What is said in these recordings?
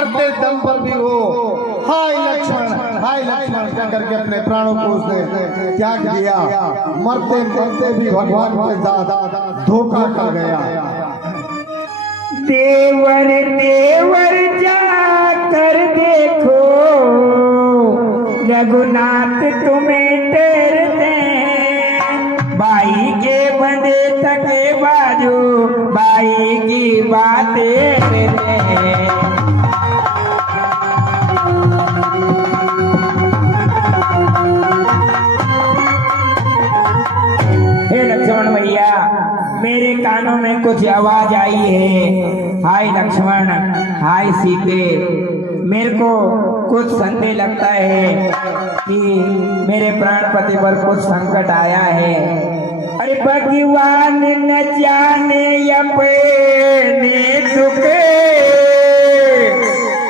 मरते दम पर भी वो हाय लक्ष्मण कह करके अपने प्राणों को उसने त्याग दिया। मरते मरते भी भगवान के साथ धोखा कर गया। देवर देवर जाकर देखो रघुनाथ तुम्हें टेरते, बाई के बंदे थके बाजू बाई की बातें हे लक्ष्मण भैया, मेरे कानों में कुछ आवाज आई है। हाय लक्ष्मण, हाय सीते, मेरे को कुछ संदेह लगता है कि मेरे प्राणपति पर कुछ संकट आया है। अरे भगवान न जाने अपने दुख,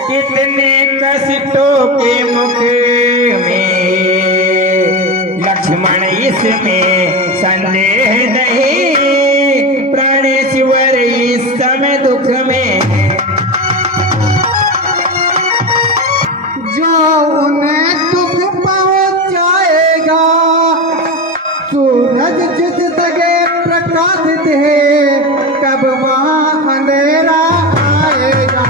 कितने कष्टों के मुख में। लक्ष्मण इसमें संदेह नहीं, प्राणेश्वर इस समय दुख में। जो उन्हें दुख पहुंचाएगा, सूरज जिस जगह प्रकाशित है, कब वहां अंधेरा आएगा।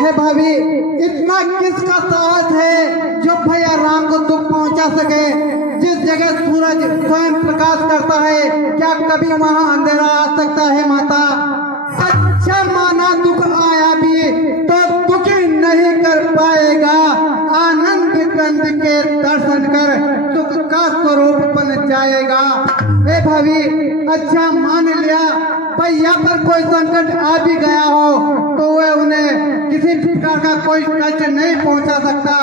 हे भाभी, इतना किसका साहस है जो भैया राम को दुख पहुंचा सके। जिस जगह सूरज स्वयं प्रकाश करता है, क्या कभी वहां अंधेरा आ सकता है माता? अच्छा माना दुख आया भी तो दुखी नहीं कर पाएगा। आनंद कंद के दर्शन कर सुख का स्वरूप बन जाएगा। हे भाभी, अच्छा मान लिया भैया पर कोई संकट आ भी गया हो तो वह उन्हें किसी प्रकार का कोई कष्ट नहीं पहुंचा सकता।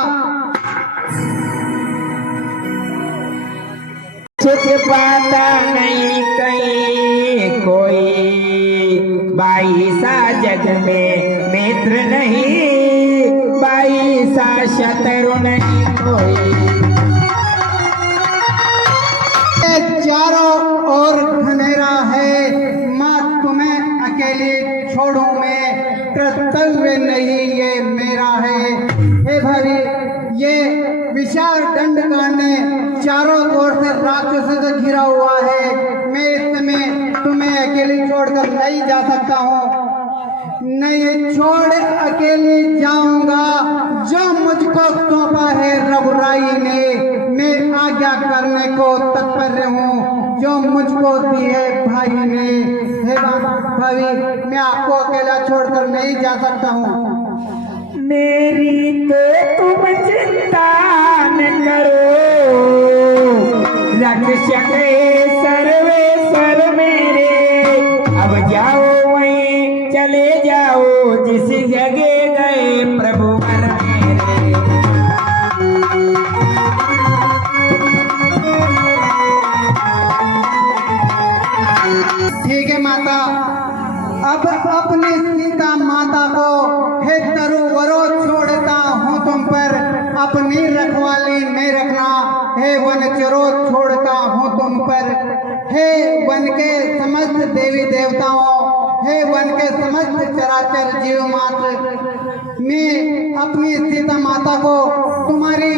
सुख पाता नहीं कहीं कोई, बाई सा जग में मित्र नहीं, बाई सा शत्रु नहीं कोई। चारों ओर घनेरा है, माँ तुम्हें अकेली छोड़ू मैं, कर्तव्य नहीं ये मेरा है। हे भाभी, ये विशाल दंडकारण्य चारों ओर से राक्षसों से घिरा हुआ है। मैं इस समय तुम्हें अकेली छोड़कर नहीं जा सकता हूँ। नहीं छोड़ अकेली जाऊंगा, जो मुझको सौंपा है रघुराई ने, मैं आज्ञा करने को तत्पर हूँ जो मुझको दी है भाई ने। हे भाभी, मैं आपको अकेला छोड़कर नहीं जा सकता हूँ। मेरी तो तुम चिंता न करो, रक्षक सर्वेश्वर मेरे। अब जाओ वहीं चले जाओ जिस जगह गए प्रभु वर मेरे। ठीक है माता, अब अपनी सीता माता को हे तरुवरो छोड़ता हूँ तुम पर, अपनी रखवाली में रखना। हे वनचरो छोड़ता हूँ तुम पर, हे वन के समस्त देवी देवताओं, हे वन के समस्त चराचर जीव मात्र, मैं अपनी सीता माता को तुम्हारी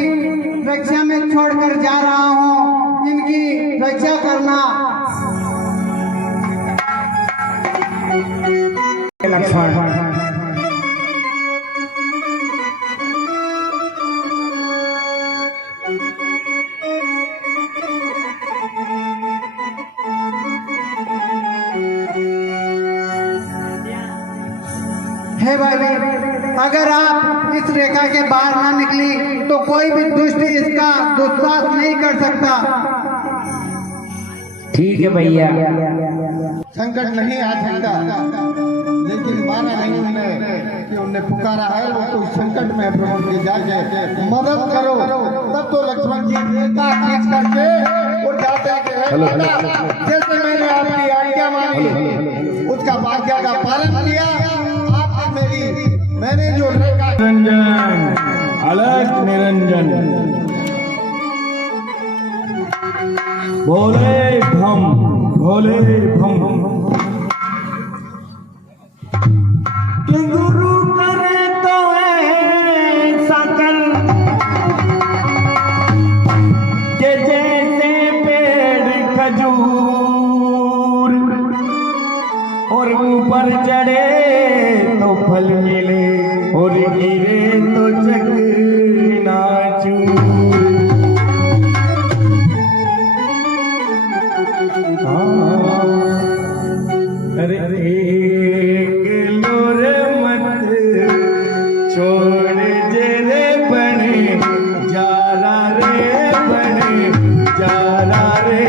रक्षा में छोड़कर जा रहा हूँ। इनकी रक्षा करना। लक्ष्मण, हे भाई, अगर आप इस रेखा के बाहर ना निकली तो कोई भी दुष्ट इसका दुस्साहस नहीं कर सकता। ठीक है भैया। संकट नहीं आ सकता, लेकिन माना नहीं उन्हें कि उन्हें पुकारा है वो तो संकट में प्रभु की जाके मदद करो। तब तो लक्ष्मण जी रेखा खींच करके वो जाते हैं। जैसे मैंने आपकी आज्ञा मानी, उसका आज्ञा का पालन किया। मैंने जो निरंजन, अलग निरंजन, भोले भम भोले भम कि गुरु करे तो ऐसा कर कि जैसे पेड़ खजूर और ऊपर चढ़े तो फल मिले और गिरे तो चकनाचूर। अरे एक लोर मत छोड़ जे रे बने जाला रे बने जाला रे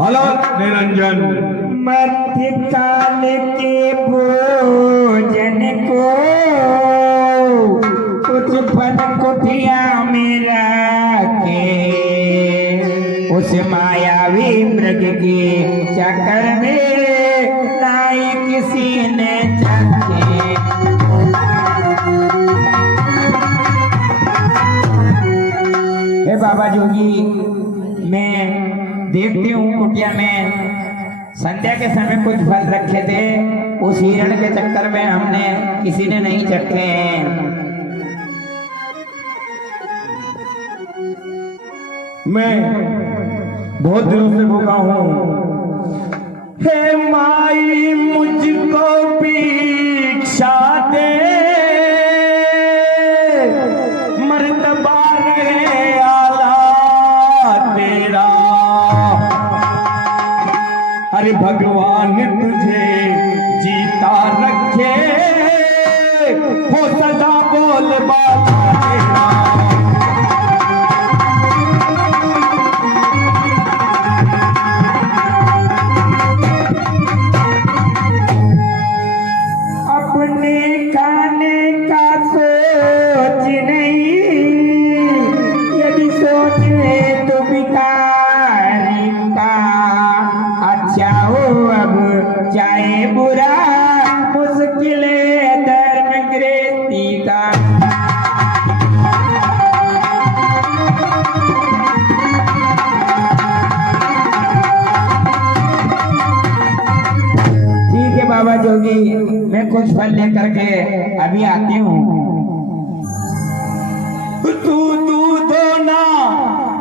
हेलो निरंजन मध्यकाल के भोजन को कुछ फल कुटिया में रखे, उस मायावी मृग के चक्कर में नाई किसी ने चखे। हे बाबा जोगी, मैं देखती हूँ कुटिया में संध्या के समय कुछ फल रखे थे, उस हिरण के चक्कर में हमने किसी ने नहीं चखे हैं। मैं बहुत दिनों से भूखा हूँ। हे माई मुझको भिक्षा दे, मर्तबा रहे आला तेरा। अरे भगवान तुझे जीता रखे, हो सदा बोल बाला तेरा। फल लेकर के अभी आती हूँ। तू दो ना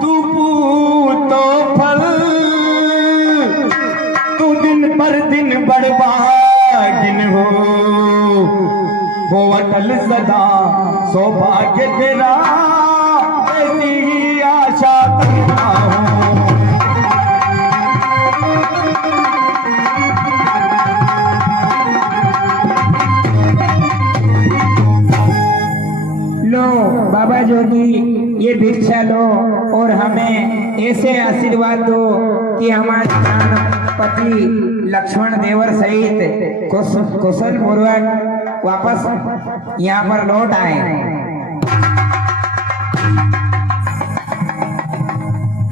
तू पूतो फल, तू दिन पर दिन बड़बागिन हो अटल सदा सौभाग्य तेरा, ऐसी ही आशा करता हूँ। लो बाबा जोगी, ये भिक्षा लो और हमें ऐसे आशीर्वाद दो कि हमारे प्राण पति लक्ष्मण देवर सहित कुशल पूर्वक वापस यहाँ पर लौट आए।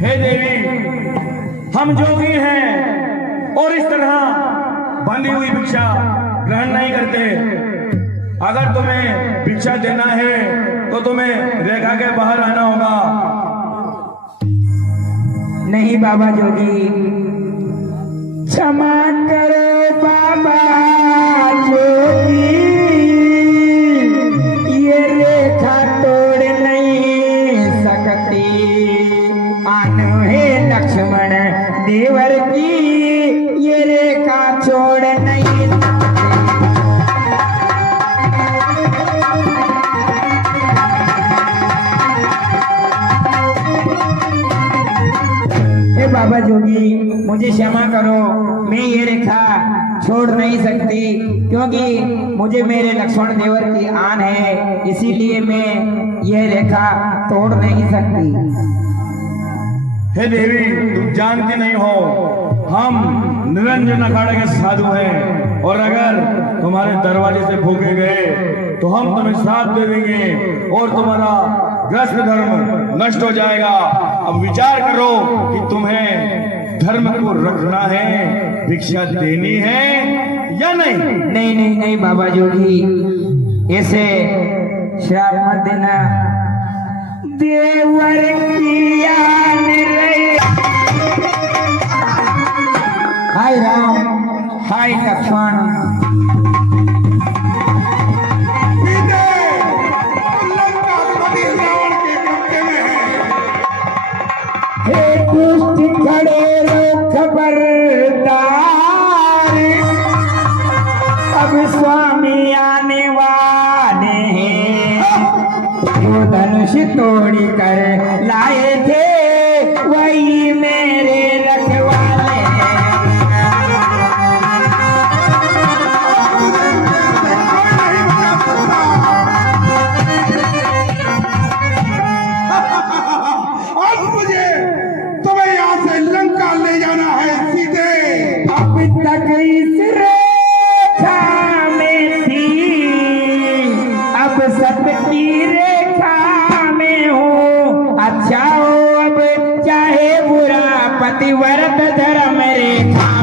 हे देवी, हम जोगी हैं और इस तरह बंधी हुई भिक्षा ग्रहण नहीं करते। अगर तुम्हें भिक्षा देना है तो तुम्हें रेखा के बाहर आना होगा। नहीं बाबा जोगी, क्षमा करो बाबा जोगी, ये रेखा तोड़ नहीं सकती। आनो है लक्ष्मण देवर की, ये रेखा छोड़ नहीं सकती। हे बाबा जोगी, मुझे क्षमा करो, मैं ये रेखा छोड़ नहीं सकती, क्योंकि मुझे मेरे लक्ष्मण देवर की आन है, इसीलिए मैं ये रेखा तोड़ नहीं सकती। हे देवी, तुम जानती नहीं हो, हम निरंजन अखाड़े के साधु हैं और अगर तुम्हारे दरवाजे से भूखे गए तो हम तुम्हें श्राप दे देंगे और तुम्हारा ग्रस्त धर्म नष्ट हो जाएगा। अब विचार करो कि तुम्हें धर्म को रखना है, भिक्षा देनी है या नहीं। नहीं नहीं नहीं बाबा जोगी, ऐसे श्राप मत देना। देवर की आन रही। हाय राम, हाय लक्ष्मण। हे दुष्ट खड़े रो खबरदार, अब स्वामी आने वाले हैं। जो धनुष तोड़ी कर लाए थे वही मेरे रखवाले हैं। अब मुझे तुम्हें यहाँ से लंका ले जाना है सीधे। अब तक इस रेखा में थी, अब सबकी रेखा में हूँ। अच्छा हो अब चाहे बुरा, पतिव्रत धर्म रेखा